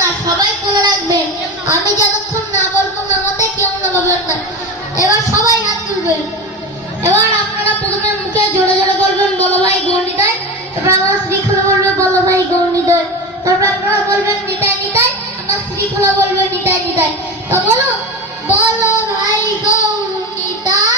না, সবাই বলে রাখবেন। আমি যতক্ষণ না বলবো নামাতে কেউ নামাবেন না। এবার সবাই হাত তুলবেন। এবার আপনারা প্রথমে মুখে জোরে জোরে বলবেন বলো ভাই গৌরনিতাই। এবার আমার শ্রীখোলা বলবে বলো ভাই গৌরনিতাই। তারপর আপনারা বলবেন নিতাই নিতাই, আমার শ্রীখোলা বলবে নিতাই নিতাই। তো বলো বলো ভাই গৌরনিতাই।